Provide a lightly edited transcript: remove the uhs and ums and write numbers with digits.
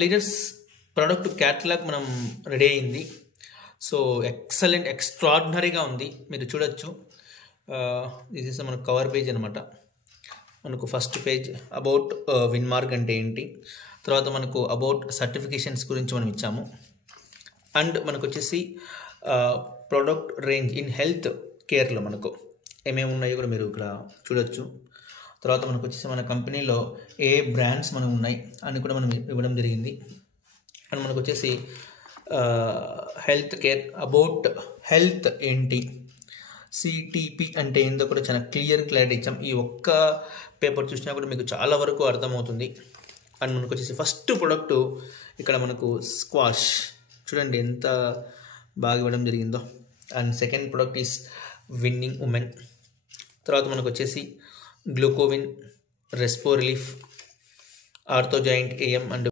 Leaders product catalogue మనం ready అయింది. So excellent, ఎక్స్ట్రాడినరీగా ఉంది, మీరు చూడొచ్చు. దిస్ ఇస్ మన కవర్ పేజ్ అనమాట. మనకు ఫస్ట్ పేజ్ అబౌట్ విన్మార్క్ అంటే ఏంటి, తర్వాత మనకు అబౌట్ సర్టిఫికేషన్స్ గురించి మనం ఇచ్చాము. అండ్ మనకు వచ్చేసి ప్రోడక్ట్ రేంజ్ ఇన్ హెల్త్ కేర్లో మనకు ఏమేమి ఉన్నాయో కూడా మీరు ఇక్కడ చూడొచ్చు. తర్వాత మనకు వచ్చేసి మన కంపెనీలో ఏ బ్రాండ్స్ మనం ఉన్నాయి అని కూడా మనం ఇవ్వడం జరిగింది. అండ్ మనకు వచ్చేసి హెల్త్ కేర్, అబౌట్ హెల్త్ ఏంటి, సిటిపి అంటే ఏందో కూడా చాలా క్లారిటీ ఇచ్చాం. ఈ ఒక్క పేపర్ చూసినా కూడా మీకు చాలా వరకు అర్థమవుతుంది. అండ్ మనకు వచ్చేసి ఫస్ట్ ప్రోడక్ట్ ఇక్కడ మనకు స్క్వాష్, చూడండి ఎంత బాగా ఇవ్వడం జరిగిందో. And second product is winning women. తర్వాత మనకు వచ్చేసి Glucowin, Respo relief, ortho joint AM and